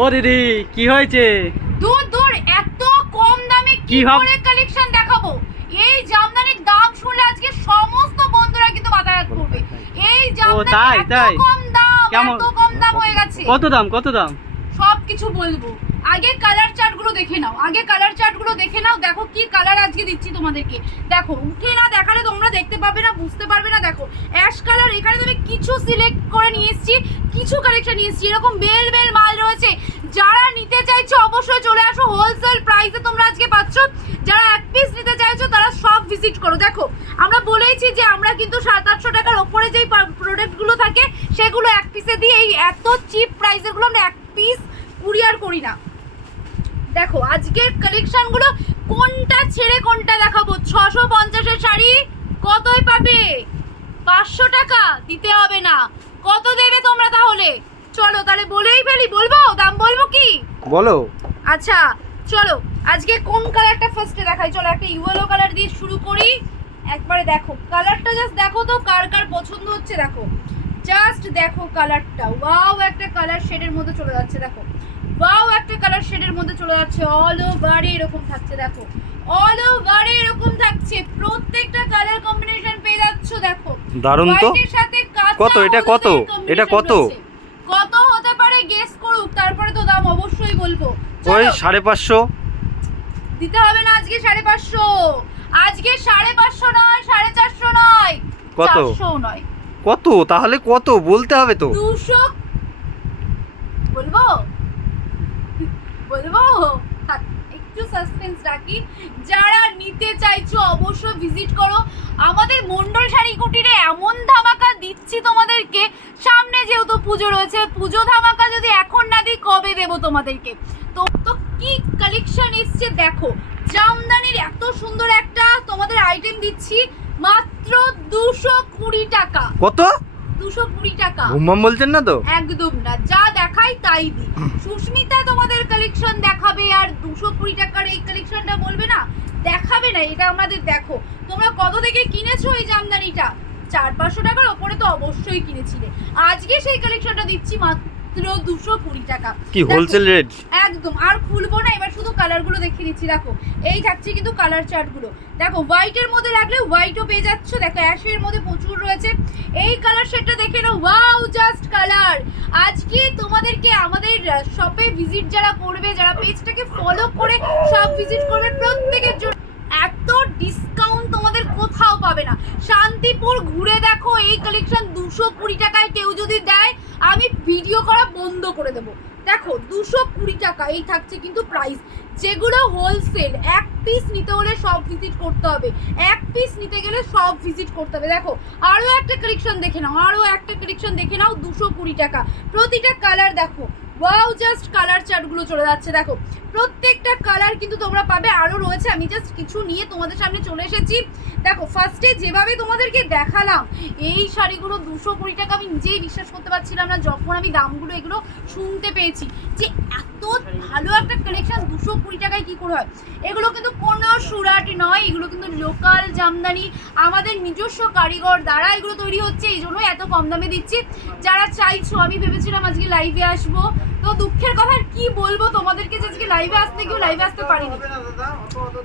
ও দিদি কি হয়েছে? দূর দূর, এত কম দামে কি করে কালেকশন দেখাবো? এই জামদানির দাম শুনলে আজকে সমস্ত বন্ধুরা কিন্তু মাথা হাত করবে। এই জামদানি এত কম দাম, এত কম দাম হয়ে গেছে। কত দাম কত দাম? সবকিছু বলবো। আগে কালার চার্ট গুলো দেখে নাও, দেখো কি কালার আজকে দিচ্ছি তোমাদেরকে। দেখো উঠে না দেখালে তোমরা দেখতে পাবে না, বুঝতে পারবে না। দেখো অ্যাশ কালার, এখানে তুমি কিছু সিলেক্ট করে নিয়ে এসেছি, কিছু কালেকশন নিয়ে এসেছি। এরকম বেল বেল মাল রয়েছে। যারা নিতে চাইছো অবশ্যই চলে আসো, হোলসেল প্রাইসে তোমরা আজকে পাচ্ছ। যারা এক পিস নিতে চাইছো তারা সব ভিজিট করো। দেখো আমরা বলেইছি যে আমরা কিন্তু 700-800 টাকার ওপরে যেই প্রোডাক্টগুলো থাকে সেগুলো এক পিসে দিয়ে, এই এত চিপ প্রাইসেরগুলো আমরা এক পিস কুরিয়ার করি না। দেখো আজকের কালেকশনগুলো কোনটা ছেড়ে কোনটা দেখাবো। 650-এর শাড়ি কতই পাবে? 500 টাকা দিতে হবে না। কত দেবে তোমরা তাহলে? চলো তাহলে বলেই ফেলি। বলবো দাম, বলবো কি বলো? আচ্ছা চলো আজকে কোন কালারটা ফার্স্টে দেখাই। চলো একটা ইয়েলো কালার দিয়ে শুরু করি। একবারে দেখো কালারটা, জাস্ট দেখো তো কার কার পছন্দ হচ্ছে। দেখো জাস্ট দেখো কালারটা, ওয়াও একটা কালার শেডের মধ্যে চলে যাচ্ছে। দেখো ওয়াও একটা কালার শেডের মধ্যে চলে যাচ্ছে। অল ওভারে এরকম থাকছে। দেখো অল ওভারে এরকম থাকছে, প্রত্যেকটা কালার কম্বিনেশন পেয়ে যাচ্ছ। দেখো দারুণ তো। এর সাথে কত এটা? কত এটা? কত কত হতে পারে গেস করুক, তারপরে তো দাম অবশ্যই বলবো। ওই 550 দিতে হবে না আজকে 550। আজকে 550 নয়, 450 নয়, কত? 400 নয়। কত তাহলে? কত বলতে হবে তো। 200 বলবো বলবো, একটু সাসপেন্স রাখি। যারা নিতে চাইছো অবশ্যই ভিজিট করো আমাদের মন্ডল শাড়ি কুটিরে। এমন ধামাকা দিচ্ছি তোমাদেরকে, সামনে যেহেতু পুজো রয়েছে, পুজো ধামাকা যদি এখন না দিই কবে দেবো তোমাদেরকে? তো কি কালেকশন এসছে দেখো। জামদানির এত সুন্দর একটা তোমাদের আইটেম দিচ্ছি মাত্র 220 টাকা। কত? 220 টাকা। ঘুমম বলছেন না তো? একদম না, যা দেখাই তাই দি। সুস্মিতা তোমাদের কালেকশন দেখাবে আর 220 টাকার এই কালেকশনটা বলবে না, দেখাবে না। এটা আমাদের দেখো তোমরা কত থেকে কিনেছো এই জামদানিটা? 400-500 টাকার ওপরে তো অবশ্যই কিনেছিলে। আজকে সেই কালেকশনটা দিচ্ছি মাত্র 220 টাকা। কি হোলসেল রেট? একদম। আর খুলবো না, এবার শুধু কালারগুলো দেখিয়ে দিচ্ছি। দেখো এই থাকছে কিন্তু কালার চার্টগুলো। দেখো হোয়াইটের মধ্যে লাগলে হোয়াইটও পেয়ে যাচ্ছ। দেখো অ্যাশের মধ্যে প্রচুর রয়েছে। এই কালার সেটটা দেখে নাও, ওয়াও জাস্ট কালার। আজকে তোমাদেরকে আমাদের শপে ভিজিট যারা করবে, যারা পেজটাকে ফলো করে সব ভিজিট করবে, প্রত্যেকের জন্য এত ডিসকাউন্ট তোমাদের কোথাও পাবে না। শান্তিপুর ঘুরে দেখো এই কালেকশন 220 টাকায় কেউ যদি দেয় আমি ভিডিও করা বন্ধ করে দেবো। দেখো 220 টাকা এই থাকছে কিন্তু প্রাইস। যেগুলো হোলসেল, এক পিস নিতে হলে সব ভিজিট করতে হবে, এক পিস নিতে গেলে সব ভিজিট করতে হবে। দেখো আরও একটা কালেকশন দেখে নাও, 220 টাকা। প্রতিটা কালার দেখো, ওয়াও জাস্ট কালার চার্টগুলো চলে যাচ্ছে। দেখো প্রত্যেকটা কালার কিন্তু তোমরা পাবে, আরও রয়েছে। আমি জাস্ট কিছু নিয়ে তোমাদের সামনে চলে এসেছি। দেখো ফার্স্টে যেভাবে তোমাদেরকে দেখালাম এই শাড়িগুলো 220 টাকা, আমি নিজেই বিশ্বাস করতে পারছিলাম না যখন আমি দামগুলো এগুলো শুনতে পেয়েছি যে এত ভালো একটা কালেকশন 220 টাকায় কী করে হয়। এগুলো কিন্তু কোনো সুরাট নয়, এগুলো কিন্তু লোকাল জামদানি, আমাদের নিজস্ব কারিগর দ্বারা এগুলো তৈরি হচ্ছে, এই জন্যই এত কম দামে দিচ্ছি। যারা চাইছো, আমি ভেবেছিলাম আজকে লাইভে আসবো, তো দুঃখের কথা কি বলবো তোমাদেরকে যে আজকে লাইভে আসতে পারিনি।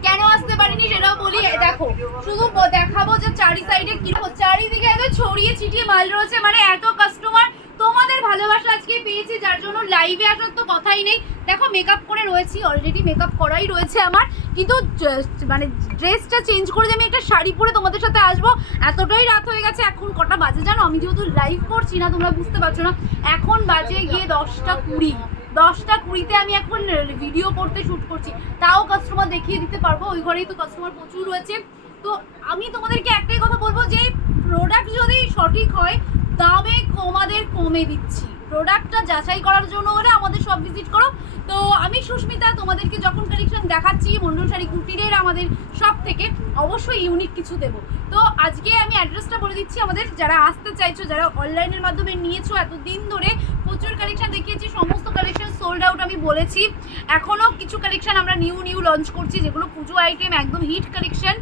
কেন আসতে পারিনি সেটাও বলি। দেখো শুধু দেখাবো যে চারিদিকে এত ছড়িয়ে ছিটিয়ে মাল রয়েছে, মানে এত কাস্টমার তোমাদের ভালোবাসা আজকে পেয়েছি, যার জন্য লাইভে আসার তো কথাই নেই। দেখো মেকআপ করে রয়েছি, অলরেডি মেকআপ করাই রয়েছে আমার, কিন্তু মানে ড্রেসটা চেঞ্জ করে যে আমি একটা শাড়ি পরে তোমাদের সাথে আসবো, এতটাই রাত হয়ে গেছে। এখন কটা বাজে জানো? আমি যেহেতু লাইভ করছি না, তোমরা বুঝতে পারছো না, এখন বাজে গিয়ে 10টা 20 আমি এখন ভিডিও করতে শ্যুট করছি। তাও কাস্টমার দেখিয়ে দিতে পারবো, ওই ঘরেই তো কাস্টমার প্রচুর রয়েছে। তো আমি তোমাদেরকে একটাই কথা বলবো যে প্রোডাক্ট যদি সঠিক হয় দামে তোমাদের কমে দিচ্ছি। প্রোডাক্টটা যাচাই করার জন্য হলে আমাদের সব ভিজিট করো। তো আমি সুস্মিতা তোমাদেরকে যখন কালেকশন দেখাচ্ছি মন্ডল শাড়ি কুটিরের আমাদের সব থেকে, অবশ্যই ইউনিক কিছু দেবো। তো আজকে আমি অ্যাড্রেসটা বলে দিচ্ছি। আমাদের যারা আসতে চাইছো, যারা অনলাইনের মাধ্যমে নিয়েছো, এতদিন ধরে প্রচুর কালেকশন দেখিয়েছি, সমস্ত কালেকশন সোল্ড আউট আমি বলেছি। এখনও কিছু কালেকশন আমরা নিউ লঞ্চ করছি, যেগুলো পুজো আইটেম, একদম হিট কালেকশন।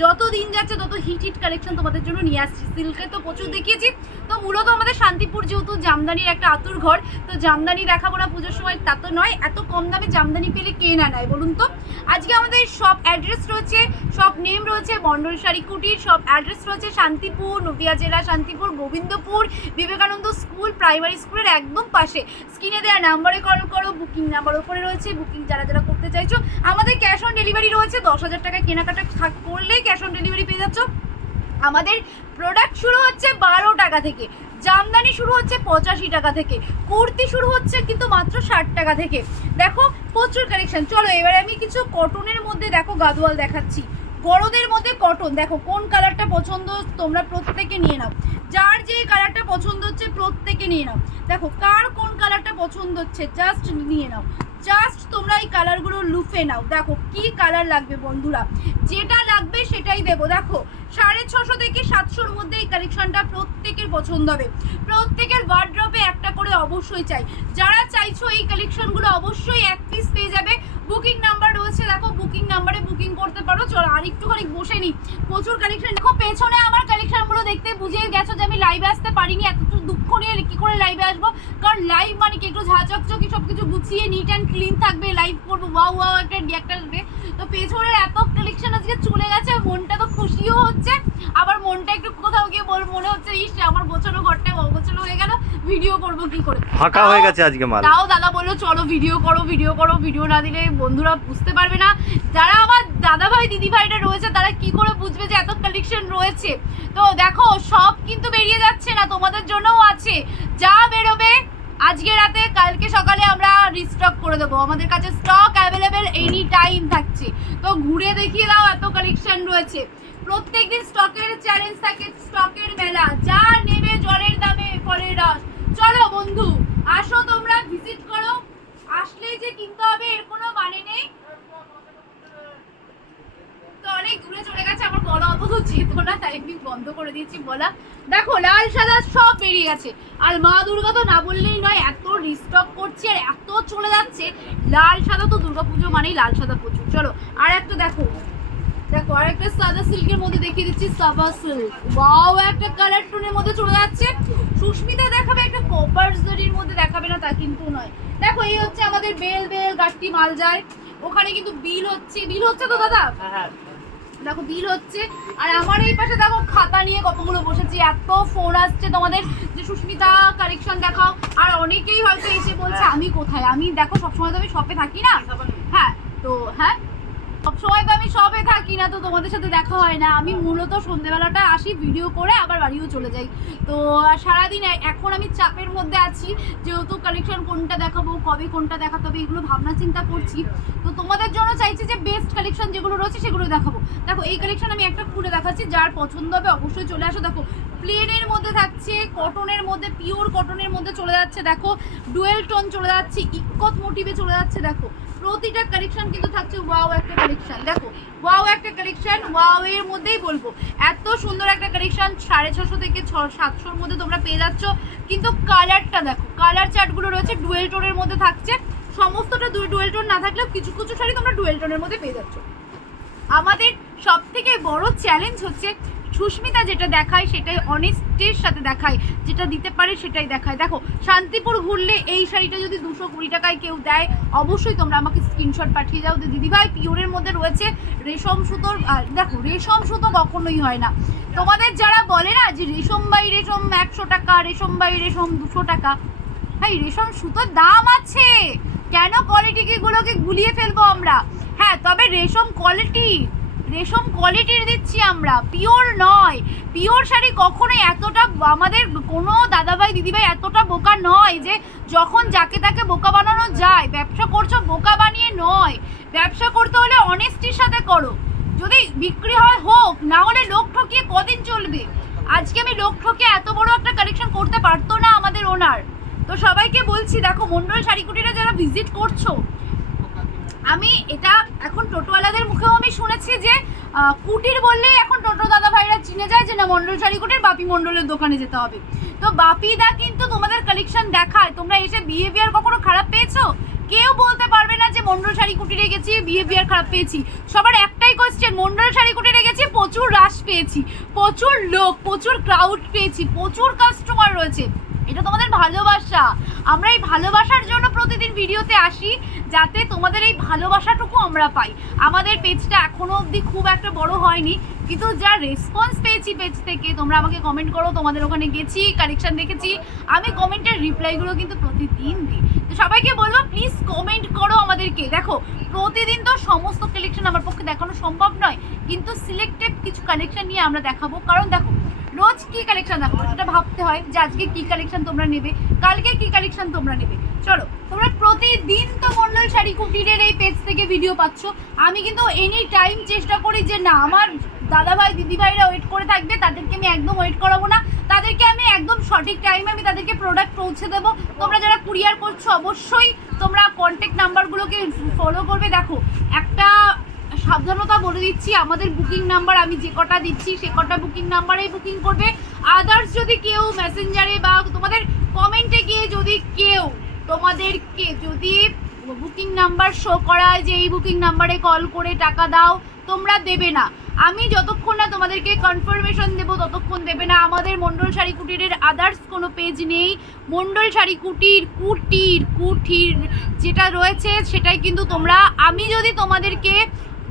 যত দিন যাচ্ছে তত হিট হিট কালেকশন তোমাদের জন্য নিয়ে আসছি। সিল্কে তো প্রচুর দেখিয়েছি, তো মূলত আমাদের শান্তিপুর যেহেতু জামদানির একটা আতুর ঘর, তো জামদানি দেখাবো না পুজোর সময় তা তো নয়, এত কম দামে জামদানি পেলে কে না নেয় বলুন তো। আজকে আমাদের সব অ্যাড্রেস রয়েছে, সব নেম রয়েছে, মন্ডল শাড়ি কুটির সব অ্যাড্রেস রয়েছে শান্তিপুর, নদিয়া জেলা শান্তিপুর, গোবিন্দপুর, বিবেকানন্দ স্কুল প্রাইমারি স্কুলের একদম পাশে। স্ক্রিনে দেওয়া নাম্বারে কল করো, বুকিং নাম্বার ওপরে রয়েছে, বুকিং যারা যারা করতে চাইছো। আমাদের ক্যাশ অন ডেলিভারি রয়েছে, 10,000 টাকা কেনাকাটা করলেই ক্যাশ অন ডেলিভারি পেয়ে যাচ্ছ। আমাদের প্রোডাক্ট শুরু হচ্ছে 12 টাকা থেকে, জামদানি শুরু হচ্ছে 85 টাকা থেকে, কুর্তি শুরু হচ্ছে কিন্তু মাত্র 60 টাকা থেকে। দেখো প্রচুর কালেকশন। চলো এবারে আমি কিছু কটনের মধ্যে দেখো গাদোয়াল দেখাচ্ছি, বড়দের মধ্যে কটন। দেখো কোন কালারটা পছন্দ তোমরা প্রত্যেকে নিয়ে নাও, যার যে কালারটা পছন্দ হচ্ছে প্রত্যেকে নিয়ে নাও। দেখো কার কোন কালারটা পছন্দ হচ্ছে জাস্ট নিয়ে নাও, জাস্ট তোমরা এই কালারগুলো লুফে নাও। দেখো কি কালার লাগবে বন্ধুরা, যেটা লাগবে সেটাই দেবো। দেখো 650 থেকে 700-র মধ্যে এই কালেকশনটা প্রত্যেকের পছন্দ হবে, প্রত্যেকের ওয়ার্ড্রপে একটা করে অবশ্যই চাই। যারা চাইছো এই কালেকশনগুলো অবশ্যই এক পিস পেয়ে যাবে। বুকিং নাম্বার রয়েছে, দেখো বুকিং নাম্বারে বুকিং করতে পারো। চলো আর একটুখানি বসে নিই, প্রচুর কালেকশন। দেখো পেছনে আমার কালেকশনগুলো দেখতে বুঝিয়ে গেছো যে আমি লাইভে আসতে পারিনি, এতটুকু দুঃখ নিয়ে কি করে লাইভে আসবো, কারণ লাইভ মানে কি একটু ঝাঁচকচকি সব কিছু গুছিয়ে নিট অ্যান্ড ক্লিন থাকবে, লাইভ করবো, ওয়াও ওয়াও একটা রিয়াক্ট আসবে। তো পেছনে এত কালেকশন আজকে চলে গেছে, মনটা তো খুশিও হচ্ছে, আবার মনটা একটু কোথাও গিয়ে মনে হচ্ছে ইস আমার গোছানো ঘরটা অগোছানো হয়ে গেল, ভিডিও করবো কি করে, ফাঁকা হয়ে গেছে আজকে মাল। তাও দাদা বললো চলো ভিডিও করো ভিডিও করো, ভিডিও না দিলে বন্ধুরা বুঝতে পারবে না। যারা আমার দাদা ভাই দিদি ভাইরা রয়েছে তারা কি করে বুঝবে যে এত কালেকশন রয়েছে। তো দেখো সব কিন্তু বেরিয়ে যাচ্ছে না, তোমাদের জন্যও আছে, যা বেরোবে আজকে রাতে কালকে সকালে আমরা রিস্টক করে দেবো। আমাদের কাছে স্টক অ্যাভেলেবেল এনি টাইম থাকছে, তো ঘুরে দেখিয়ে দাও এত কালেকশন রয়েছে। প্রত্যেকদিন স্টকের চ্যালেঞ্জ থাকে, স্টকের মেলা, যা নেবে জলের দামে ফলের রস। চলো বন্ধু আসো, তোমরা ভিজিট করো, আসলেই যে কিনতে হবে এর কোনো মানে নেই। তো অনেক দূরে চলে গেছে, আমার বলা অত যেত না, তাই আমি বন্ধ করে দিয়েছি বলা। দেখো লাল সাদা সব বেরিয়ে গেছে, আর মা দুর্গা তো না বললেই নয়, এত রিস্টক করছি আর এত চলে যাচ্ছে। লাল সাদা তো দুর্গাপুজো মানেই লাল সাদা প্রচুর। চলো আর একটা দেখো, দেখো আর একটা সাদা সিল্কের মধ্যে দেখিয়ে দিচ্ছি, সাবা সিল্ক, ওয়াও একটা কালার টোনের মধ্যে চলে যাচ্ছে। সুস্মিতা দেখাবে একটা কপার জরির মধ্যে, দেখাবে না তা কিন্তু নয়। দেখো এই হচ্ছে আমাদের বেল গাট্টি মাল যায়, ওখানে কিন্তু বিল হচ্ছে তো দাদা, দেখো বিল হচ্ছে। আর আমার এই পাশে দেখো খাতা নিয়ে কতগুলো বসেছি, এত ফোন আসছে তোমাদের যে সুস্মিতা কালেকশন দেখাও, আর অনেকেই হয়তো এসে বলছে আমি কোথায়। আমি দেখো সবসময় তো আমি শপে থাকি না, হ্যাঁ তো হ্যাঁ সবসময় তো আমি শপে থাকি না, তো তোমাদের সাথে দেখা হয় না। আমি মূলত সন্ধ্যেবেলাটা আসি, ভিডিও করে আবার বাড়িও চলে যাই। তো সারাদিন এখন আমি চাপের মধ্যে আছি, যেহেতু কালেকশন কোনটা দেখাবো, কবে কোনটা দেখাতে হবে এগুলো ভাবনা চিন্তা করছি। তো তোমাদের জন্য চাইছি যে বেস্ট কালেকশন যেগুলো রয়েছে সেগুলো দেখাবো। দেখো এই কালেকশন আমি একটা খুলে দেখাচ্ছি, যার পছন্দ হবে অবশ্যই চলে আসো। দেখো প্লেনের মধ্যে থাকছে, কটনের মধ্যে, পিওর কটনের মধ্যে চলে যাচ্ছে, দেখো ডুয়েল টোন চলে যাচ্ছে, ইক্কত মোটিভে চলে যাচ্ছে। দেখো প্রতিটা কালেকশন কিন্তু থাকছে ওয়াও একটা কালেকশন। দেখো ওয়াও একটা কালেকশন, ওয়াও এর মধ্যেই বলবো এত সুন্দর একটা কালেকশন 650 থেকে 700-র মধ্যে তোমরা পেয়ে যাচ্ছ। কিন্তু কালারটা দেখো, কালার চার্টগুলো রয়েছে ডুয়েল টোনের মধ্যে থাকছে, সমস্তটা ডুয়েল টোন না থাকলেও কিছু কিছু শাড়ি তোমরা ডুয়েল টোনের মধ্যে পেয়ে যাচ্ছ। আমাদের সব থেকে বড় চ্যালেঞ্জ হচ্ছে সুস্মিতা যেটা দেখায় সেটাই অনেস্টের সাথে দেখায়, যেটা দিতে পারে সেটাই দেখায়। দেখো শান্তিপুর ঘুরলে এই শাড়িটা যদি 220 টাকায় কেউ দেয় অবশ্যই তোমরা আমাকে স্ক্রিনশট পাঠিয়ে যাও যে দিদিভাই পিওরের মধ্যে রয়েছে রেশম সুতোর। দেখো রেশম সুতো কখনোই হয় না, তোমাদের যারা বলে না যে রেশম বাই রেশম 100 টাকা, রেশম বাই রেশম 200 টাকা, ভাই রেশম সুতোর দাম আছে, কেন কোয়ালিটিগুলোকে গুলিয়ে ফেলবো আমরা। হ্যাঁ তবে রেশম কোয়ালিটির দিচ্ছি আমরা, পিওর নয়। পিওর শাড়ি কখনোই এতটা, আমাদের কোনো দাদাভাই দিদিভাই এতটা বোকা নয় যে যখন যাকে তাকে বোকা বানানো যায়। ব্যবসা করছো বোকা বানিয়ে নয়, ব্যবসা করতে হলে অনেস্টির সাথে করো, যদি বিক্রি হয় হোক, না হলে লোক ঠকিয়ে কদিন চলবে। আজকে আমি লোক ঠকিয়ে এত বড় একটা কালেকশন করতে পারতো না আমাদের ওনার। তো সবাইকে বলছি দেখো মন্ডল শাড়ি কুটিরে যারা ভিজিট করছো, আমি এটা এখন টোটোওয়ালাদের মুখেও আমি শুনেছি যে কুটির বললেই এখন টোটো দাদা ভাইরা চিনে যায় যে না মন্ডল শাড়ি কুটির বাপি মন্ডলের দোকানে যেতে হবে। তো বাপিদা কিন্তু তোমাদের কালেকশন দেখায়, তোমরা এসে বিহেভিয়ার কখনো খারাপ পেয়েছো? কেউ বলতে পারবে না যে মন্ডল শাড়ি কুটিরে গেছি বিহেভিয়ার খারাপ পেয়েছি, সবার একটাই কোয়েশ্চেন, মন্ডল শাড়ি কুটিরে গেছি প্রচুর রাশ পেয়েছি, প্রচুর লোক, প্রচুর ক্রাউড পেয়েছি, প্রচুর কাস্টমার রয়েছে। এটা তোমাদের ভালোবাসা, আমরা এই ভালোবাসার জন্য প্রতিদিন ভিডিওতে আসি, যাতে তোমাদের এই ভালোবাসাটুকু আমরা পাই। আমাদের পেজটা এখনো অবধি খুব একটা বড় হয়নি, কিন্তু যা রেসপন্স পেয়েছি পেজ থেকে, তোমরা আমাকে কমেন্ট করো, তোমাদের ওখানে গেছি, কালেকশন দেখেছি, আমি কমেন্টের রিপ্লাইগুলো কিন্তু প্রতিদিন দিই। তো সবাইকে বলবো প্লিজ কমেন্ট করো আমাদেরকে। দেখো প্রতিদিন তো সমস্ত কালেকশন আমার পক্ষে দেখানো সম্ভব নয়, কিন্তু সিলেক্টেড কিছু কালেকশন নিয়ে আমরা দেখাবো। কারণ দেখো রোজ কি কালেকশন দেখাবো সেটা ভাবতে হয় যে আজকে কি কালেকশন তোমরা নেবে, কালকে কি কালেকশন তোমরা নেবে। চলো, তোমরা প্রতিদিন তো মন্ডল শাড়ি কুটিরের এই পেজ থেকে ভিডিও পাচ্ছ। আমি কিন্তু এনি টাইম চেষ্টা করি যে না, আমার দাদাভাই দিদিভাইরা ওয়েট করে থাকবে, তাদেরকে আমি একদম ওয়েট করাবো না, তাদেরকে আমি একদম সঠিক টাইমে আমি তাদেরকে প্রোডাক্ট পৌঁছে দেবো। তোমরা যারা কুরিয়ার করছো অবশ্যই তোমরা কন্ট্যাক্ট নাম্বারগুলোকে ফলো করবে। দেখো একটা সাবধানতা বলে দিচ্ছি, আমাদের বুকিং নাম্বার আমি যে কটা দিচ্ছি সে কটা বুকিং নাম্বারেই বুকিং করবে। আদার্স যদি কেউ মেসেঞ্জারে বা তোমাদের কমেন্টে গিয়ে যদি কেউ তোমাদেরকে যদি বুকিং নাম্বার শো করায় যে এই বুকিং নাম্বারে কল করে টাকা দাও, তোমরা দেবে না। আমি যতক্ষণ না তোমাদেরকে কনফার্মেশন দেবো ততক্ষণ দেবে না। আমাদের মন্ডল শাড়ি কুটিরের আদার্স কোনো পেজ নেই, মন্ডল শাড়ি কুটির যেটা রয়েছে সেটাই কিন্তু তোমরা, আমি যদি তোমাদেরকে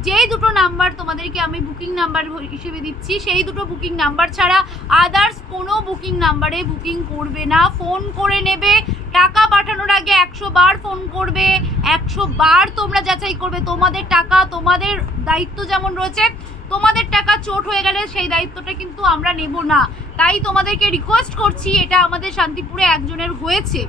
যেই দুটো নাম্বার তোমাদেরকে আমি বুকিং নাম্বার হিসেবে দিচ্ছি, সেই দুটো বুকিং নাম্বার ছাড়া আদার্স কোনো বুকিং নাম্বারে বুকিং করবে না। ফোন করে নেবে, টাকা পাঠানোর আগে 100 বার ফোন করবে, 100 বার তোমরা যাচাই করবে। তোমাদের টাকা, তোমাদের দায়িত্ব যেমন রয়েছে, তোমাদের টাকা চোট হয়ে গেলে সেই দায়িত্বটা কিন্তু আমরা নেব না। তাই তোমাদেরকে রিকোয়েস্ট করছি, এটা আমাদের শান্তিপুরে একজনের হয়েছে,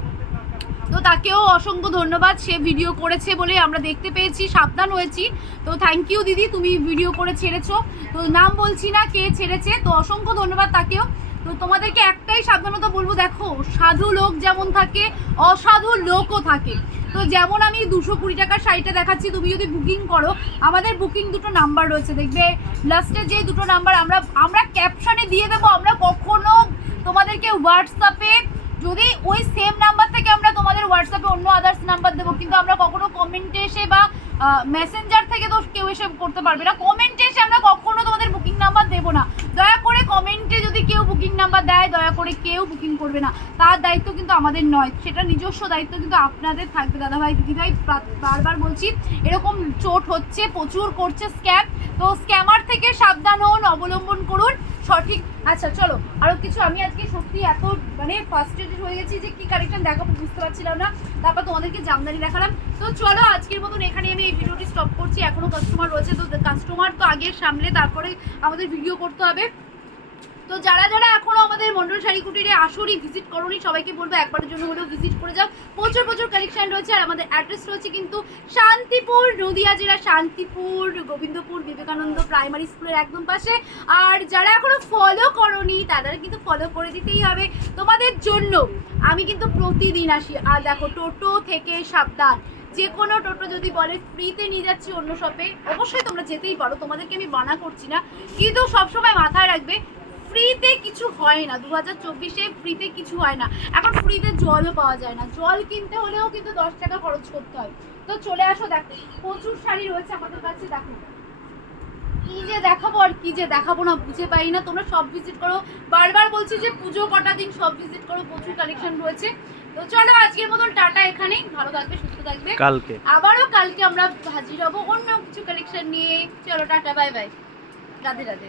তো তাকেও অসংখ্য ধন্যবাদ, সে ভিডিও করেছে বলে আমরা দেখতে পেয়েছি, সাবধান হয়েছি। তো থ্যাংক ইউ দিদি, তুমি ভিডিও করে ছেড়েছো, তো নাম বলছি না কে ছেড়েছে, তো অসংখ্য ধন্যবাদ তাকেও। তো তোমাদেরকে একটাই সাবধানতা বলবো, দেখো সাধু লোক যেমন থাকে অসাধু লোকও থাকে। তো যেমন আমি 220 টাকার শাড়িটা দেখাচ্ছি, তুমি যদি বুকিং করো, আমাদের বুকিং দুটো নাম্বার রয়েছে, দেখবে লাস্টে যে দুটো নাম্বার আমরা ক্যাপশনে দিয়ে দেবো। আমরা কখনো তোমাদেরকে হোয়াটসঅ্যাপে, যদি ওই সেম নাম্বার থেকে আমরা তোমাদের হোয়াটসঅ্যাপে অন্য আদার্স নাম্বার দেবো, কিন্তু আমরা কখনো কমেন্টে এসে বা মেসেঞ্জার থেকে তো কেউ এসে করতে পারবে না, কমেন্টে এসে আমরা কখনো তোমাদের বুকিং নাম্বার দেবো না। দয়া করে কমেন্টে যদি কেউ বুকিং নাম্বার দেয়, দয়া করে কেউ বুকিং করবে না, তার দায়িত্ব কিন্তু আমাদের নয়, সেটা নিজস্ব দায়িত্ব কিন্তু আপনাদের থাকবে। দাদাভাই দিদিভাই বারবার বলছি, এরকম চোট হচ্ছে, প্রচুর করছে স্ক্যাম, তো স্ক্যামার থেকে সাবধান হন, অবলম্বন করুন সঠিক। আচ্ছা চলো, আরও কিছু, আমি আজকে সত্যি এত মানে ফার্স্টেড হয়ে গেছি যে কি কালেকশন দেখাবো বুঝতে পারছিলাম না, তারপর তোমাদেরকে জামদানি দেখালাম। তো চলো আজকের মতন এখানে আমি এই ভিডিওটি স্টপ করছি। এখনও কাস্টমার রয়েছে, তো কাস্টমার তো আগে সামলে তারপরে আমাদের ভিডিও করতে হবে। তো যারা যারা এখনও আমাদের মন্ডল শাড়ি কুটিরে আসরি ভিজিট করোনি, সবাইকে বলবো একবারের জন্য হলেও ভিজিট করে যাও, প্রচুর প্রচুর কালেকশন রয়েছে। আর আমাদের অ্যাড্রেস রয়েছে কিন্তু শান্তিপুর, নদিয়া জেলা শান্তিপুর, গোবিন্দপুর বিবেকানন্দ প্রাইমারি স্কুলের একদম পাশে। আর যারা এখনও ফলো করোনি তারা কিন্তু ফলো করে দিতেই হবে তোমাদের জন্য। আমি কিন্তু প্রতিদিন আসি, আর দেখো টোটো থেকে সাবধান, যে কোনো টোটো যদি বলে ফ্রিতে নিয়ে যাচ্ছি অন্য শপে, অবশ্যই তোমরা যেতেই পারো, তোমাদেরকে আমি মানা করছি না, কিন্তু সবসময় মাথায় রাখবে ফ্রিতে কিছু হয় না। 2024-এ ফ্রিতে কিছু হয় না। এখন ফ্রিতে জলও পাওয়া যায় না, জল কিনতে হলেও কিন্তু 10 টাকা খরচ করতে হয়। তো চলে আসো, দেখো প্রচুর শাড়ি রয়েছে আমাদের কাছে। দেখো কি যে দেখাবো আর কি যে দেখাবো না বুঝে পাই না। তোমরা সব ভিজিট করো, বারবার বলছি যে পুজো কটা দিন সব ভিজিট করো, প্রচুর কালেকশন রয়েছে। তো চলো আজকের মতন টাটা, এখানেই ভালো থাকবে, সুস্থ থাকবে, আবারও কালকে আমরা হাজির হবো অন্য কিছু কালেকশন নিয়ে। চলো tata, bye bye, Radhe Radhe.